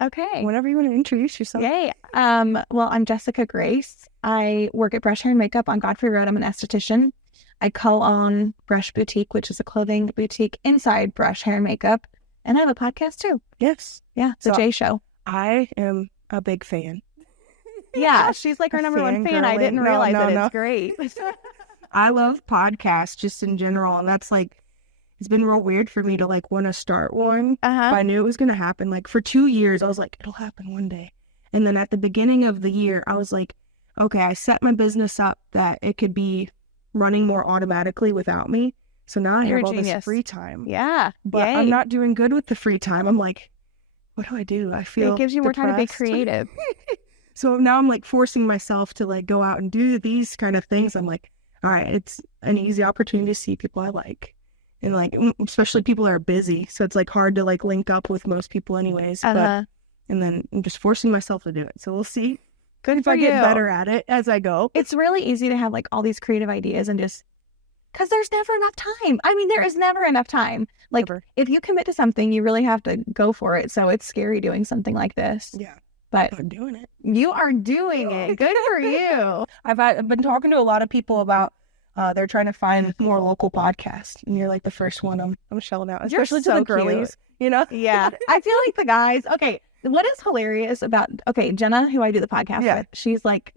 Okay. Whenever you want to introduce yourself. Yay. Well, I'm Jessica Grace. I work at Brush Hair and Makeup on Godfrey Road. I'm an esthetician. I co-own Brush Boutique, which is a clothing boutique inside Brush Hair and Makeup. And I have a podcast too. Yes. Yeah, The Jay Show. I am a big fan. Yeah, she's like our number one fan. I didn't realize that. It's great. I love podcasts just in general. And that's like, it's been real weird for me to like want to start one. But I knew it was going to happen. Like for 2 years, I was like, it'll happen one day. And then at the beginning of the year, I was like, okay, I set my business up that it could be running more automatically without me. So now I have all this free time. Yeah. But I'm not doing good with the free time. I'm like, what do I do? I feel it gives you more time to be creative. So now I'm like forcing myself to like go out and do these kind of things. I'm like, all right, it's an easy opportunity to see people I like. And like, especially people that are busy. So it's like hard to like link up with most people anyways. But, and then I'm just forcing myself to do it. So we'll see. Good if I get better at it as I go. It's really easy to have like all these creative ideas and just, because there's never enough time. I mean, there is never enough time. Like if you commit to something, you really have to go for it. So it's scary doing something like this. Yeah. But I'm doing it. You are doing it. Good for you. I've been talking to a lot of people about they're trying to find more local podcasts, and you're like the first one I'm shelling out, especially to the girlies, you know? Yeah. I feel like the guys, okay, what is hilarious about, Jenna, who I do the podcast with, she's like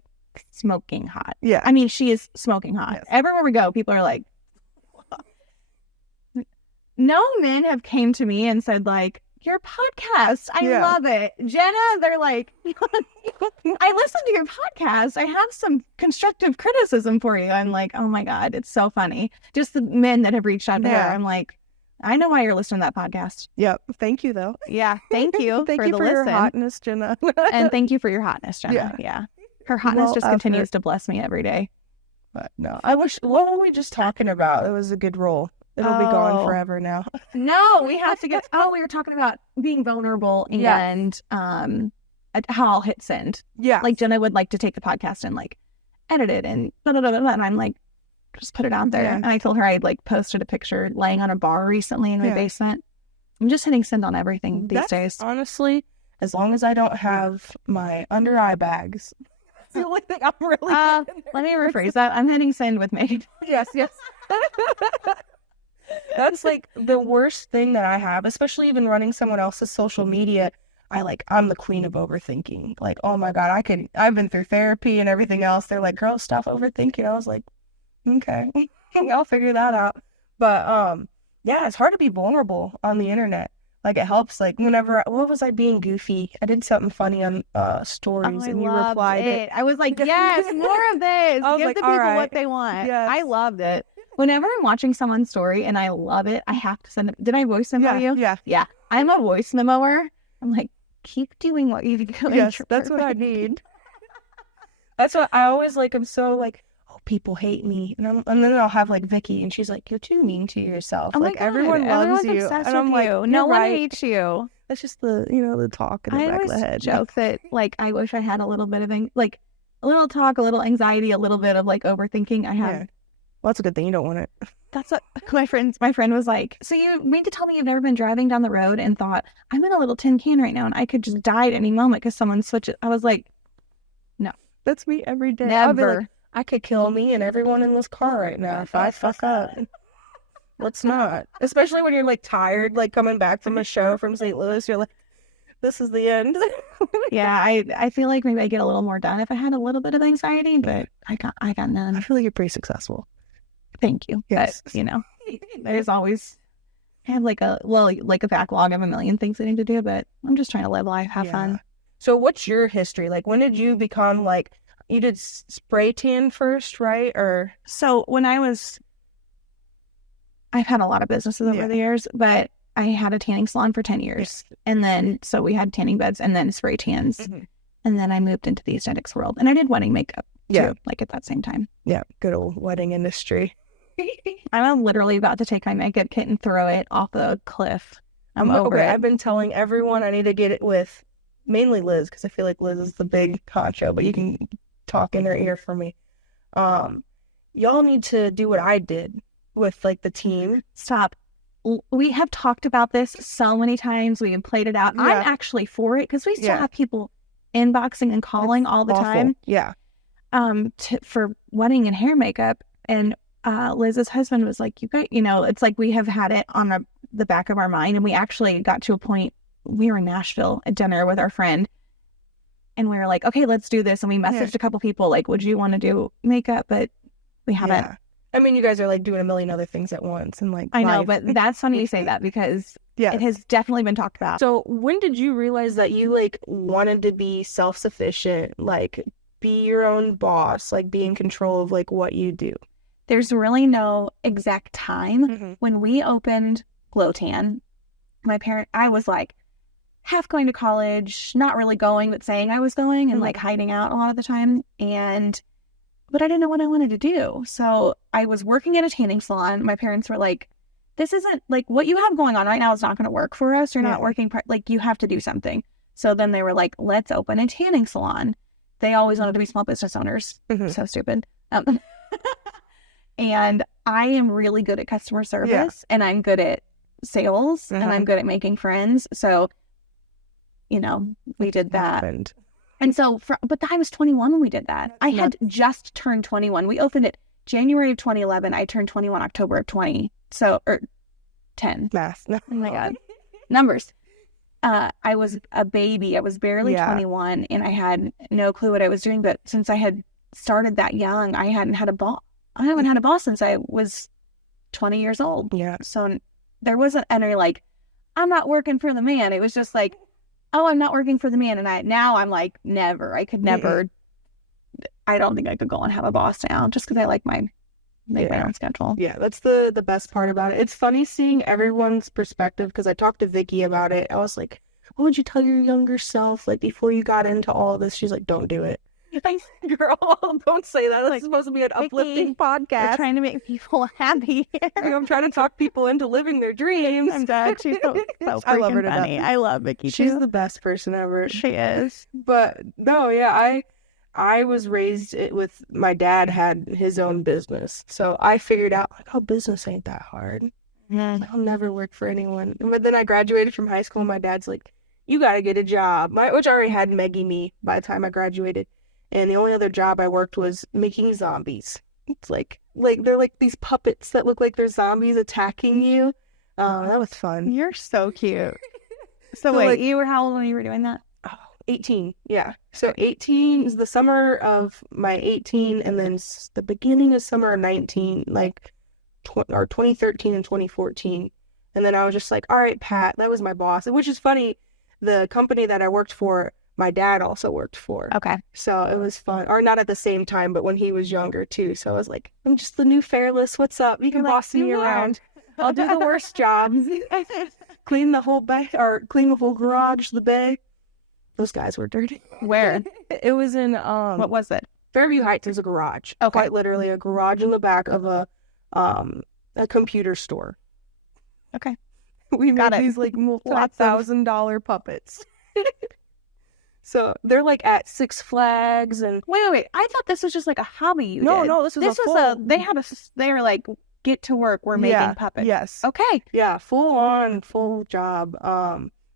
smoking hot. Yeah. I mean, she is smoking hot. Yes. Everywhere we go, people are like, no men have came to me and said like, your podcast, I love it. Jenna, they're like, I listen to your podcast. I have some constructive criticism for you. I'm like, oh my God, it's so funny. Just the men that have reached out to her. I'm like, I know why you're listening to that podcast. Yep. Thank you, though. Yeah. Thank you. Thank you for your hotness, Jenna. And thank you for your hotness, Jenna. Yeah. Her hotness just continues to bless me every day. But no, I wish, what were we just talking about? It was a good role. It'll be gone forever now. No, we have to get, we were talking about being vulnerable and how I'll hit send. Yeah. Like Jenna would like to take the podcast and like edit it and blah, blah, blah, blah, and I'm like, just put it out there. Yeah. And I told her I'd like posted a picture laying on a bar recently in my basement. I'm just hitting send on everything these days. Honestly, as long as I don't have my under eye bags. That's the only thing I'm really let me rephrase that. I'm hitting send with me. Yes. That's like the worst thing that I have, especially even running someone else's social media. I'm the queen of overthinking. Like, oh my God, I've been through therapy and everything else. They're like, girl, stop overthinking. I was like, okay, I'll figure that out. But, yeah, it's hard to be vulnerable on the internet. Like it helps. Like whenever, what was I being goofy? I did something funny on stories and you replied it. I was like, yes, more of this. Give the people what they want. Yes. I loved it. Whenever I'm watching someone's story and I love it, I have to send it. Did I voice memo you? Yeah. I'm a voice memoer. I'm like, keep doing what you do. Yes, that's what I need. That's what I always like. I'm so like, oh, people hate me. And then I'll have like Vicky and she's like, you're too mean to yourself. Oh like everyone loves you. And I'm like, no one hates you. That's just the talk in the back of the head. I joke that like, I wish I had a little bit of like a little talk, a little anxiety, a little bit of like overthinking. I have. Yeah. Well, that's a good thing. You don't want it. That's what my friend was like, so you mean to tell me you've never been driving down the road and thought, I'm in a little tin can right now and I could just die at any moment because someone switches. I was like, no. That's me every day. Never. I'll be like, I could kill me and everyone in this car right now if I fuck up. Let's not. Especially when you're like tired, like coming back from a show from St. Louis, you're like, this is the end. Yeah, I feel like maybe I get a little more done if I had a little bit of anxiety, but I got none. I feel like you're pretty successful. Thank you. Yes. But, there's always, I have like a backlog of a million things I need to do, but I'm just trying to live life, have fun. So what's your history? Like, when did you become like, you did spray tan first, right? Or so when I've had a lot of businesses over the years, but I had a tanning salon for 10 years. Yeah. And then, so we had tanning beds and then spray tans. Mm-hmm. And then I moved into the aesthetics world and I did wedding makeup too, like at that same time. Yeah. Good old wedding industry. I'm literally about to take my makeup kit and throw it off a cliff. I'm over it. I've been telling everyone I need to get it with mainly Liz because I feel like Liz is the big honcho, but you can talk in her ear for me. Y'all need to do what I did with like the team. Stop. we have talked about this so many times. We have played it out. Yeah. I'm actually for it because we still Yeah. have people inboxing and calling all the Awful. time Yeah. for wedding and hair makeup. And Liz's husband was like, it's like we have had it on the back of our mind. And we actually got to a point, we were in Nashville at dinner with our friend. And we were like, okay, let's do this. And we messaged a couple people like, would you want to do makeup? But we haven't. Yeah. I mean, you guys are like doing a million other things at once, and like I know, life. but that's funny you say that because Yeah. it has definitely been talked about. So when did you realize that you like wanted to be self-sufficient, like be your own boss, like be in control of like what you do? There's really no exact time. Mm-hmm. When we opened Glowtan, I was like half going to college, not really going, but saying I was going and like hiding out a lot of the time. But I didn't know what I wanted to do. So I was working at a tanning salon. My parents were like, this isn't like what you have going on right now is not going to work for us. You're not working, like you have to do something. So then they were like, let's open a tanning salon. They always wanted to be small business owners. So stupid. And I am really good at customer service and I'm good at sales and I'm good at making friends. So, we did that. Happened. And so, but I was 21 when we did that. I had just turned 21. We opened it January of 2011. I turned 21 October of 20. So, or 10. Math. No. Oh my God. Numbers. I was a baby. I was barely 21 and I had no clue what I was doing. But since I had started that young, I haven't had a boss since I was 20 years old. Yeah. So there wasn't any like, I'm not working for the man. It was just like, oh, I'm not working for the man. And now I'm like, never. I could never. I don't think I could go and have a boss now just because I like my own schedule. Yeah, that's the best part about it. It's funny seeing everyone's perspective because I talked to Vicky about it. I was like, what would you tell your younger self like before you got into all this? She's like, don't do it. Girl, don't say that. That's supposed to be an uplifting podcast. We're trying to make people happy. I'm trying to talk people into living their dreams. I'm dead. She's so I love her freaking to funny. death. I love Vicky. She's the best person ever. She is. But no, yeah, I was raised with my dad had his own business. So I figured out like, oh, business ain't that hard. I'll never work for anyone. But then I graduated from high school and my dad's like, you got to get a job. Which I already had Maggie Me by the time I graduated. And the only other job I worked was making zombies. It's like they're like these puppets that look like they're zombies attacking you. That was fun. You're so cute. So wait, like, you were how old when you were doing that? 18, yeah. So 18 is the summer of my 18, and then the beginning of summer of 19, like 2013 and 2014. And then I was just like, all right, Pat, that was my boss. Which is funny, the company that I worked for, my dad also worked for. Okay. So it was fun. Or not at the same time, but when he was younger too. So I was like, I'm just the new Fairless. What's up? You can boss me around. I'll do the worst jobs. Clean the whole bay, or clean the whole garage, the bay. Those guys were dirty. Where? It was in What was it? Fairview Heights. Is a garage. Okay. Quite literally a garage in the back of a computer store. Okay. We Got made it. these like Lots of- $1,000 puppets. So they're like at Six Flags and Wait. I thought this was just like a hobby you no, did. no, this was They were like, get to work. We're making puppets. Yes. Okay. Yeah, full job.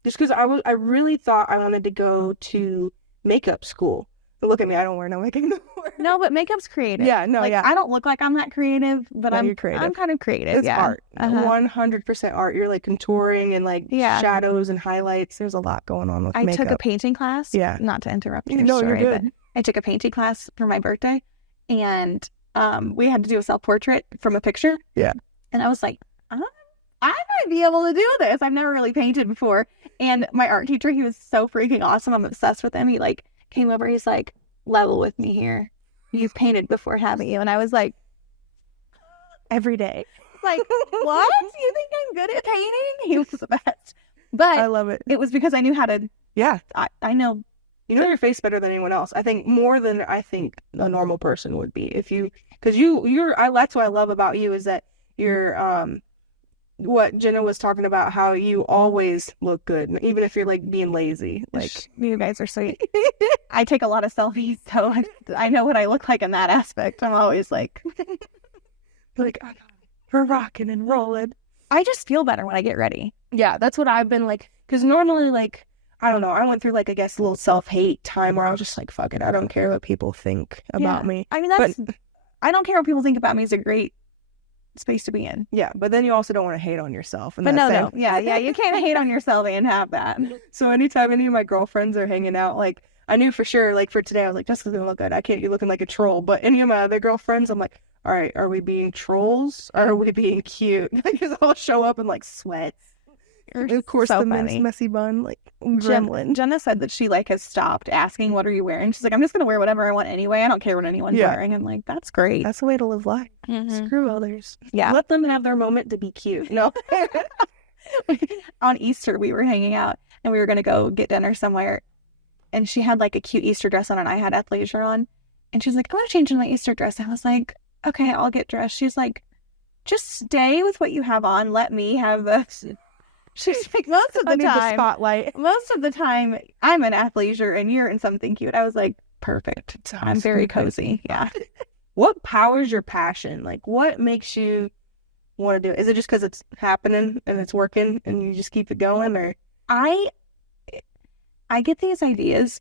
Just because I really thought I wanted to go to makeup school. But look at me, I don't wear no makeup anymore. No, but makeup's creative. Yeah, no, like, yeah. I don't look like I'm that creative, but No, I'm you're creative. I'm kind of creative. It's yeah. art. Uh-huh. 100% art. You're like contouring and like Yeah. shadows and highlights. There's a lot going on with I makeup. took a painting class. Yeah. Not to interrupt your No, you're story, good. but I took a painting class for my birthday, and we had to do a self-portrait from a picture. Yeah. And I was like, I might be able to do this. I've never really painted before. And my art teacher, he was so freaking awesome. I'm obsessed with him. He like came over. He's like, level with me here. You've painted before, haven't you? And I was like, every day. Like, what? You think I'm good at painting? He was the best. But I love it. it was because I knew how to, Yeah. I know. You know your face better than anyone else. I think more than I think a normal person would be. Because that's what I love about you is that you're, what Jenna was talking about, how you always look good, even if you're like being lazy. Like, You guys are sweet. I take a lot of selfies, so I know what I look like in that aspect. I'm always like, we're rocking and rolling. I just feel better when I get ready. Yeah, that's what I've been like, because normally, like, I don't know, I went through, like, I guess a little self-hate time where I was just like, fuck it, I don't care what people think about me. I mean, I don't care what people think about me is a great space to be in. Yeah, but then you also don't want to hate on yourself. But no. Yeah, you can't hate on yourself and have that. So anytime any of my girlfriends are hanging out, like, I knew for sure, like, for today, I was like, Jessica's gonna look good. I can't be looking like a troll. But any of my other girlfriends, I'm like, all right, are we being trolls or are we being cute? Because I'll show up in, like, sweats. And of course, so the funny. messy bun, like, gremlin. Jenna said that she, like, has stopped asking, what are you wearing? She's like, I'm just gonna wear whatever I want anyway. I don't care what anyone's wearing. I'm like, that's great. That's the way to live life. Mhm. Screw others. Yeah. Let them have their moment to be cute. No. On Easter, we were hanging out and we were gonna go get dinner somewhere. And she had, like, a cute Easter dress on and I had athleisure on. And she's like, I want to change in my Easter dress. I was like, okay, I'll get dressed. She's like, just stay with what you have on. Let me have this. She's like, most of the time, spotlight. most of the time, I'm in athleisure and you're in something cute. I was like, perfect. I'm very cozy. Yeah. What powers your passion? Like, what makes you want to do it? Is it just because it's happening and it's working and you just keep it going, or? I get these ideas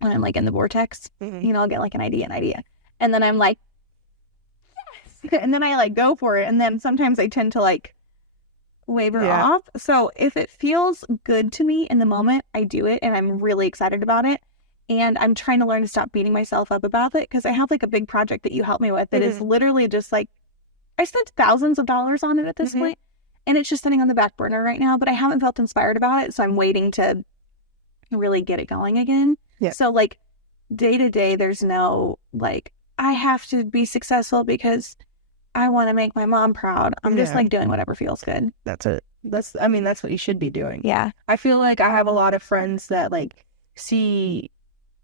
when I'm, like, in the vortex. Mhm. You know, I'll get, like, an idea. And then I'm like, yes. And then I, like, go for it. And then sometimes I tend to, like, waver off. So if it feels good to me in the moment, I do it and I'm really excited about it. And I'm trying to learn to stop beating myself up about it because I have, like, a big project that you helped me with that is literally just, like, I spent thousands of dollars on it at this point, and it's just sitting on the back burner right now, but I haven't felt inspired about it. So I'm waiting to really get it going again. Yeah. So, like, day to day, there's no, like, I have to be successful because I want to make my mom proud. I'm just, like, doing whatever feels good. That's it. That's what you should be doing. Yeah. I feel like I have a lot of friends that, like, I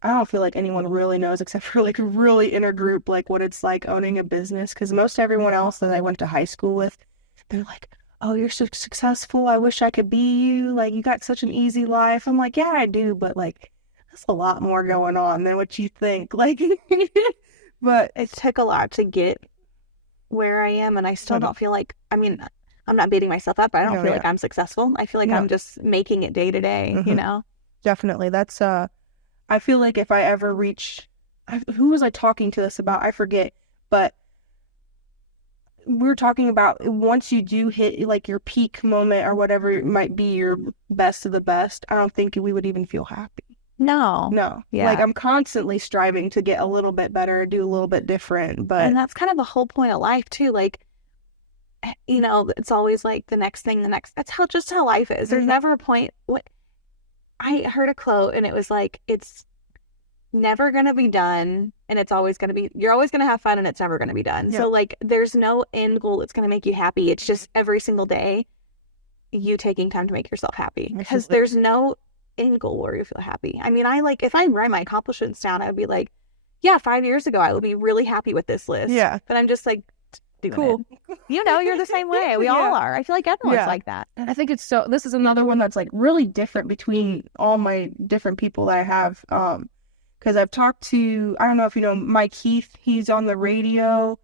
don't feel like anyone really knows except for, like, a really inner group, like, what it's like owning a business. Because most everyone else that I went to high school with, they're like, oh, you're so successful. I wish I could be you. Like, you got such an easy life. I'm like, yeah, I do. But, like, there's a lot more going on than what you think. Like, but It took a lot to get where I am, and I still don't feel like, I mean, I'm not beating myself up. I don't feel like I'm successful. I feel like I'm just making it day to day, you know? Definitely. That's, I feel like if I ever reach, who was I talking to this about? I forget, but we were talking about once you do hit, like, your peak moment or whatever it might be, your best of the best, I don't think we would even feel happy. No. Yeah. Like, I'm constantly striving to get a little bit better, do a little bit different, but. And that's kind of the whole point of life too. Like, you know, it's always like the next thing, that's how life is. There's never a point. I heard a quote and it was like, it's never going to be done and it's always going to be, you're always going to have fun and it's never going to be done. So, like, there's no end goal that's going to make you happy. It's just every single day you taking time to make yourself happy, because there's no end goal where you feel happy. I mean, if I write my accomplishments down, I would be like, yeah, 5 years ago I would be really happy with this list. Yeah. But I'm just like, doing cool. it. You know, you're the same way. We all are. I feel like everyone's like that. And I think this is another one that's, like, really different between all my different people that I have. Because I've talked to, I don't know if you know Mike Heath. He's on the radio.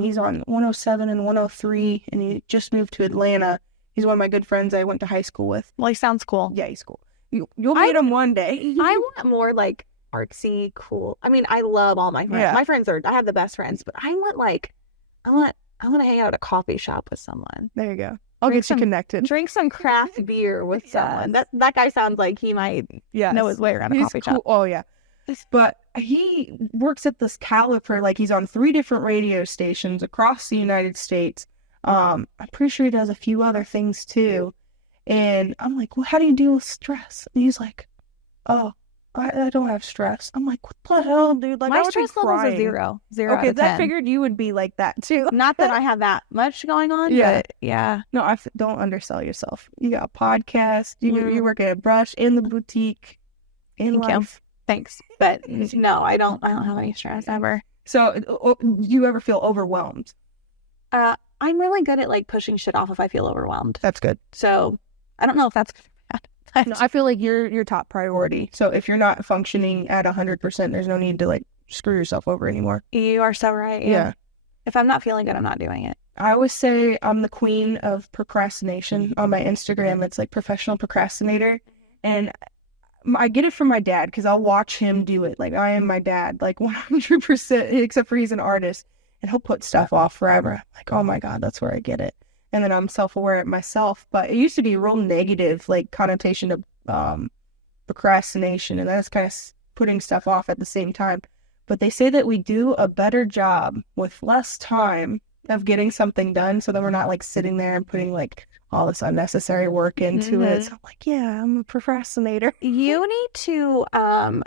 He's on 107 and 103, and he just moved to Atlanta. He's one of my good friends I went to high school with. Well, he sounds cool. Yeah, he's cool. You'll meet him one day. I want more, like, artsy, cool. I mean, I love all my friends. Yeah. My friends I have the best friends, but I want to hang out at a coffee shop with someone. There you go. I'll get you connected. Drink some craft beer with someone. That guy sounds like he might know his way around a coffee shop. Oh, yeah. But he works at this Caliper, like, he's on 3 different radio stations across the United States. I'm pretty sure he does a few other things too. And I'm like, well, how do you deal with stress? And he's like, oh, I don't have stress. I'm like, what the hell, dude? Like, my stress level is a 0. 0 okay, out of 10. I figured you would be like that too. Not that I have that much going on, but yeah. No, don't undersell yourself. You got a podcast, you work at a brush, in the boutique, in life. Thanks. But no, I don't have any stress ever. So, do you ever feel overwhelmed? I'm really good at, like, pushing shit off if I feel overwhelmed. That's good. So I don't know if that's bad. No, I feel like you're your top priority. So if you're not functioning at 100%, there's no need to, like, screw yourself over anymore. You are so right. Yeah. If I'm not feeling good, I'm not doing it. I always say I'm the queen of procrastination. On my Instagram, it's like professional procrastinator. And I get it from my dad because I'll watch him do it. Like, I am my dad, like 100%, except for he's an artist. And he'll put stuff off forever. I'm like, oh my God, that's where I get it. And then I'm self-aware of myself. But it used to be a real negative, like, connotation of procrastination. And that's kind of putting stuff off at the same time. But they say that we do a better job with less time of getting something done, so that we're not like sitting there and putting like all this unnecessary work into it. So I'm like, yeah, I'm a procrastinator. You need to, and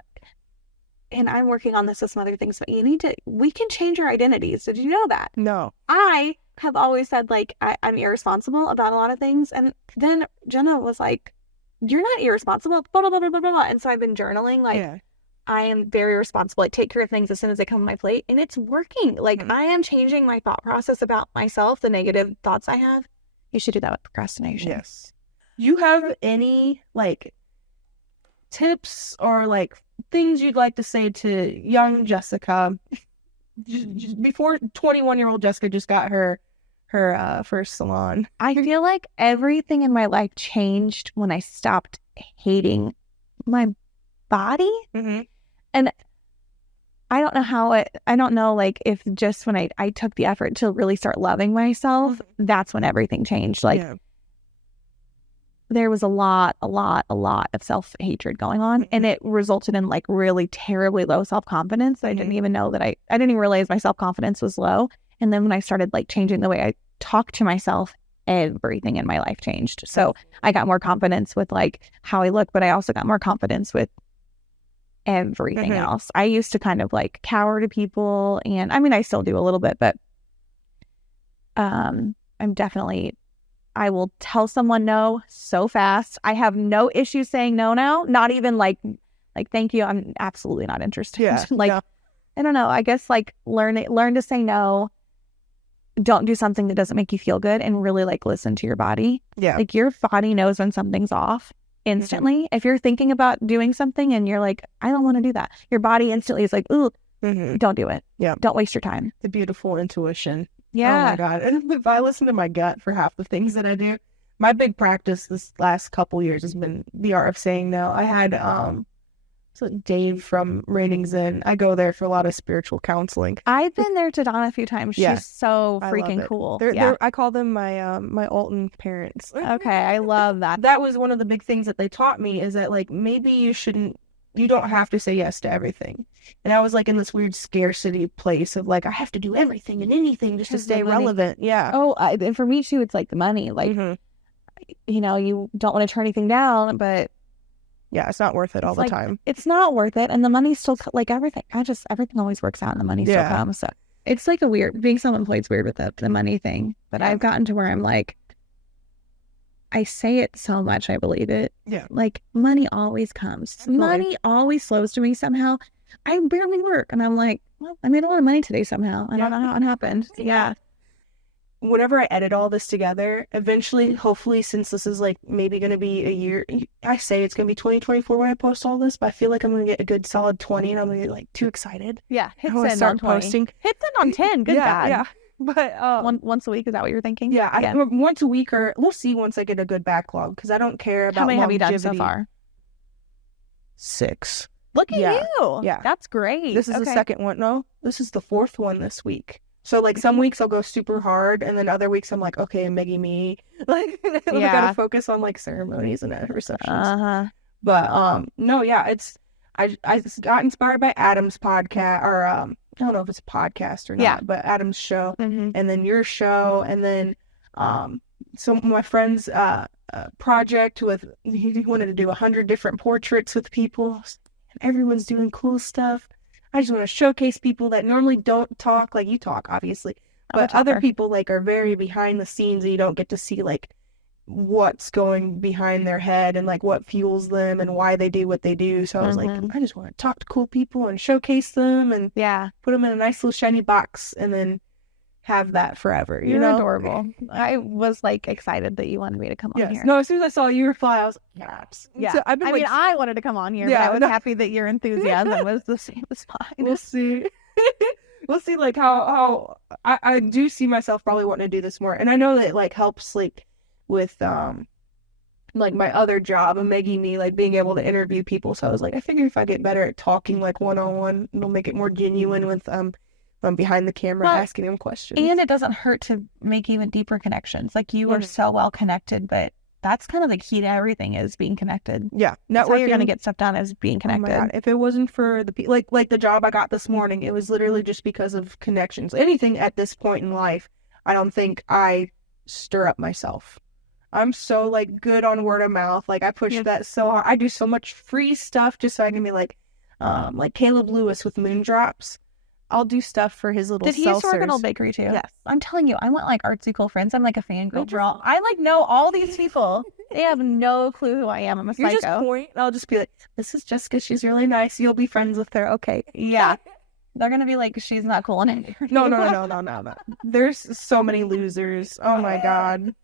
I'm working on this with some other things, but we can change our identities. Did you know that? No. I have always said, like, I'm irresponsible about a lot of things. And then Jenna was like, you're not irresponsible, blah, blah, blah, blah, blah, blah. And so I've been journaling, like, Yeah. I am very responsible. I take care of things as soon as they come on my plate, and it's working. Like, I am changing my thought process about myself, the negative thoughts I have. You should do that with procrastination. Yes. You have any like tips or like things you'd like to say to young Jessica, just before 21-year-old Jessica just got her first salon? I feel like everything in my life changed when I stopped hating my body. Mm-hmm. And I don't know I don't know, like, if just when I took the effort to really start loving myself, that's when everything changed. Like, there was a lot of self-hatred going on, and it resulted in like really terribly low self-confidence. I didn't even know that I didn't even realize my self-confidence was low. And then when I started like changing the way I talk to myself, everything in my life changed. So I got more confidence with like how I look, but I also got more confidence with everything else. I used to kind of like cower to people, and I mean, I still do a little bit, but I will tell someone no so fast. I have no issue saying no now. Not even like thank you, I'm absolutely not interested. Yeah. I don't know. I guess like learn to say no. Don't do something that doesn't make you feel good, and really like listen to your body. Yeah. Like, your body knows when something's off instantly. If you're thinking about doing something and you're like, I don't want to do that, your body instantly is like, ooh, don't do it. Yeah. Don't waste your time. The beautiful intuition. Yeah. Oh my God. And if I listen to my gut for half the things that I do, my big practice this last couple years has been the art of saying no. I had Dave from Ratings In. I go there for a lot of spiritual counseling. I've been there to Donna a few times. She's Yeah. so I love freaking it. cool. I call them my Alton parents. Okay, I love that. That was one of the big things that they taught me, is that like maybe you don't have to say yes to everything. And I was like in this weird scarcity place of like, I have to do everything and anything just to stay relevant. Yeah. Oh, and for me too, it's like the money. Like, you know, you don't want to turn anything down, but yeah, it's not worth it all the time. It's not worth it. And the money still, like, everything always works out, and the money still comes. So it's like being self-employed is weird with the money thing. But I've gotten to where I'm like, I say it so much, I believe it. Yeah. Like, money always comes. Absolutely. Money always flows to me somehow. I barely work, and I'm like, well, I made a lot of money today somehow. I don't know how it happened. Yeah. Whenever I edit all this together, eventually, hopefully, since this is like maybe going to be a year, I say it's going to be 2024 when I post all this, but I feel like I'm going to get a good solid 20, and I'm going to get like too excited. Yeah. Hit I want to send start on 20. posting. Hit send on 10. Good God. Yeah. But once a week, is that what you're thinking? Yeah, once a week, or we'll see once I get a good backlog, because I don't care about how many longevity. have you done so far? 6. Look at you. Yeah. That's great. This is the second one. No, this is the 4th one this week. So like some weeks I'll go super hard, and then other weeks I'm like, okay, Meggie me. Like, I gotta focus on like ceremonies and receptions. But no, yeah, it's I got inspired by Adam's podcast, or I don't know if it's a podcast or not, but Adam's show, and then your show, and then some of my friends' project with, he wanted to do 100 different portraits with people, and everyone's doing cool stuff. I just want to showcase people that normally don't talk. Like, you talk, obviously, but other people like are very behind the scenes, and you don't get to see like what's going behind their head and like what fuels them and why they do what they do. So I was like, I just want to talk to cool people and showcase them and put them in a nice little shiny box, and then have that forever. You're adorable. I was like excited that you wanted me to come on here. No, as soon as I saw you reply, I was like, yes. Yeah. So I've been I wanted to come on here, but I was happy that your enthusiasm was the same as mine. We'll see. we'll see like how I do see myself probably wanting to do this more. And I know that it like helps like with like my other job and making me like being able to interview people. So I was like, I figure if I get better at talking like one-on-one, it'll make it more genuine with I'm behind the camera Well, asking them questions. And it doesn't hurt to make even deeper connections. Like you are Mhm. so well connected, but that's kind of the key to everything is being connected. Yeah, That's how you're going to networking. get stuff done is being Oh my connected. God. If it wasn't for the like the job I got this morning, it was literally just because of connections. Anything at this point in life, I don't think I stir up myself. I'm so like good on word of mouth. Like I push that so hard. I do so much free stuff just so I can be like Caleb Lewis with Moondrops. I'll do stuff for his little Did he used to work at seltzers. Old Bakery too? Yes. I'm telling you, I want like artsy cool friends. I'm like a fangirl girl. I like know all these people. They have no clue who I am. I'm a You psycho. just point, and I'll just be like, "This is Jessica. She's really nice. You'll be friends with her, okay?" Yeah. They're going to be like, she's not cool enough. No. There's so many losers. Oh my God.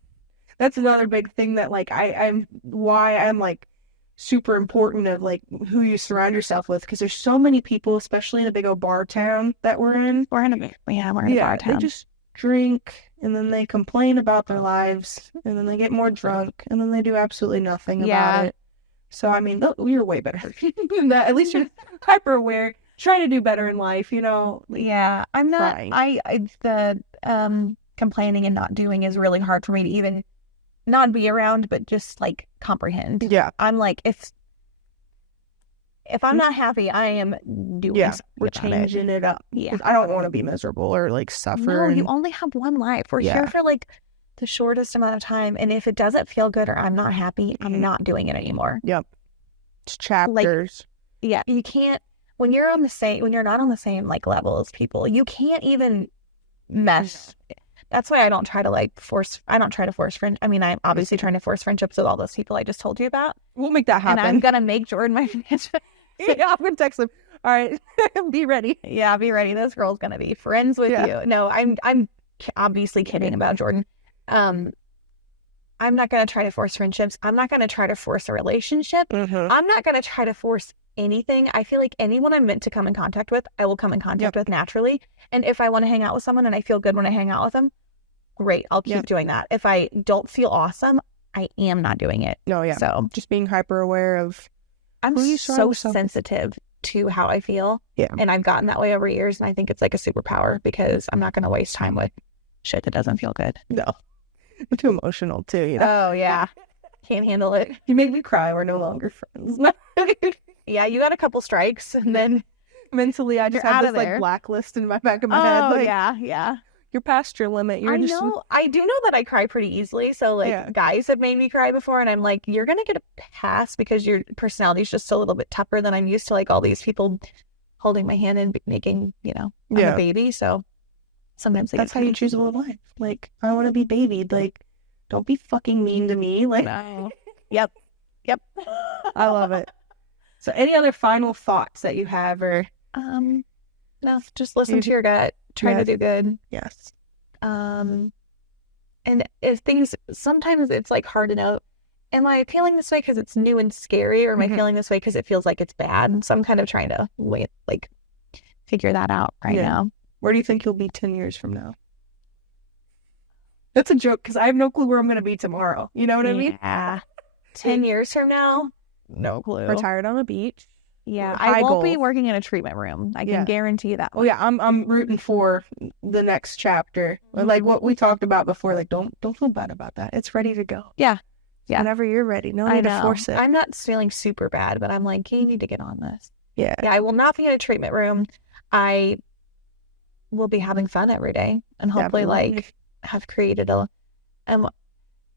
That's another big thing that like I'm why I'm like super important of like who you surround yourself with, because there's so many people, especially in a big old bar town that we're in. We're in a bar town. They just drink and then they complain about their lives and then they get more drunk and then they do absolutely nothing about it. So I mean, you're way better than that. At least you're hyper aware, trying to do better in life, you know. Yeah, I'm not. Trying. The complaining and not doing is really hard for me to even not be around, but just like comprehend. Yeah. I'm like, if I'm not happy, I am doing something We're about it. changing it up. Yeah. 'Cause I don't want to be miserable or like suffer. No, you and- only have one life. We're Yeah. here for like the shortest amount of time, and if it doesn't feel good or I'm not happy, I'm not doing it anymore. It's chapters. Yeah, you can't when you're not on the same like level as people, you can't even mesh. That's why I don't try to force friends. I mean, I'm obviously trying to force friendships with all those people I just told you about. We'll make that happen. And I'm gonna make Jordan my friend. Yeah, I'm gonna text him. All right, be ready. Yeah, be ready. This girl's gonna be friends with you. No, I'm obviously kidding about Jordan. I'm not gonna try to force friendships. I'm not gonna try to force a relationship. Mm-hmm. I'm not gonna try to force anything. I feel like anyone I'm meant to come in contact with, I will come in contact with naturally. And if I want to hang out with someone and I feel good when I hang out with them, great. I'll keep doing that. If I don't feel awesome, I am not doing it. No, yeah. So Just being hyper aware of. I'm Who you so surround yourself with. sensitive to how I feel. Yeah. And I've gotten that way over years. And I think it's like a superpower because I'm not going to waste time with shit that doesn't feel good. No, I'm too emotional too. You know, Oh, yeah. Can't handle it. you make me cry. We're no longer friends. Yeah, you got a couple strikes and then Mentally, I just You're have out this of like there. blacklist in my back of my head. Like, yeah. you're past your limit. You're I just. know. I do know that I cry pretty easily. So like Yeah. guys have made me cry before, and I'm like, you're gonna get a pass because your personality is just a little bit tougher than I'm used to. Like all these people holding my hand and making, I'm Yeah. a baby. So sometimes That's how you choose to live life. Like, I want to be babied. Like, don't be fucking mean to me. Like, No. Yep. I love it. So, any other final thoughts that you have, or No, just listen to your gut. Try to do good. yes, And if things sometimes it's like hard to know, am I feeling this way because it's new and scary, or am I Mhm. feeling this way because it feels like it's bad? So I'm kind of trying to figure that out right Yeah. now. where do you think you'll be 10 years from now? That's a joke because I have no clue where I'm going to be tomorrow. You know what I mean? Yeah. 10 years from now, no clue. Retired on a beach. Yeah, High I won't be goals. working in a treatment room. I can Yeah. guarantee that. Oh yeah, I'm rooting for the next chapter. Like what we talked about before. Like don't feel bad about that. It's ready to go. Yeah. Yeah. Whenever you're ready. No I need know. to force it. I'm not feeling super bad, but I'm like, you need to get on this. Yeah. Yeah, I will not be in a treatment room. I will be having fun every day and hopefully Definitely. have created I'm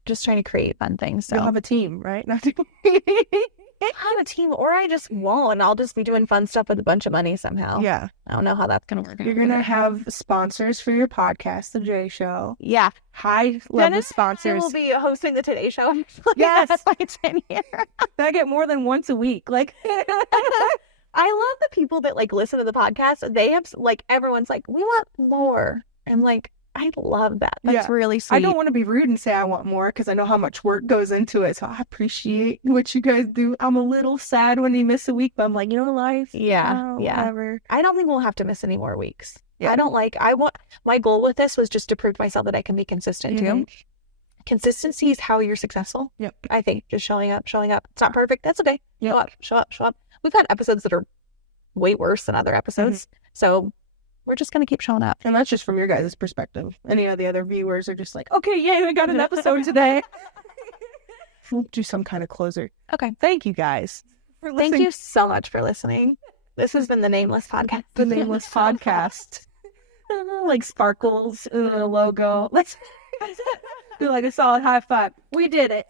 just trying to create fun things. So You'll have a team, right? Not have a team, or I just won't, and I'll just be doing fun stuff with a bunch of money somehow. yeah. I don't know how that's gonna work. You're gonna have sponsors for your podcast, The J Show. Yeah. High level Jenna sponsors. will be hosting the Today Show. Yes. That's my 10 year. I get more than once a week. Like I love the people that listen to the podcast. They have everyone's like, we want more. I'm like, I love that. That's Yeah. really sweet. I don't want to be rude and say I want more because I know how much work goes into it. So I appreciate what you guys do. I'm a little sad when you miss a week, but I'm like, life. Yeah, yeah. Whatever. I don't think we'll have to miss any more weeks. Yeah. My goal with this was just to prove to myself that I can be consistent too. Consistency is how you're successful. Yep. I think just showing up. It's not perfect. That's okay. Yep. Show up. We've had episodes that are way worse than other episodes. So we're just going to keep showing up. And that's just from your guys' perspective. Any of the other viewers are just like, okay, yay, we got an episode today. We'll do some kind of closer. Okay. Thank you guys. Thank you so much for listening. This has been the Nameless Podcast. The Nameless Podcast. Like sparkles, logo. Let's do like a solid high five. We did it.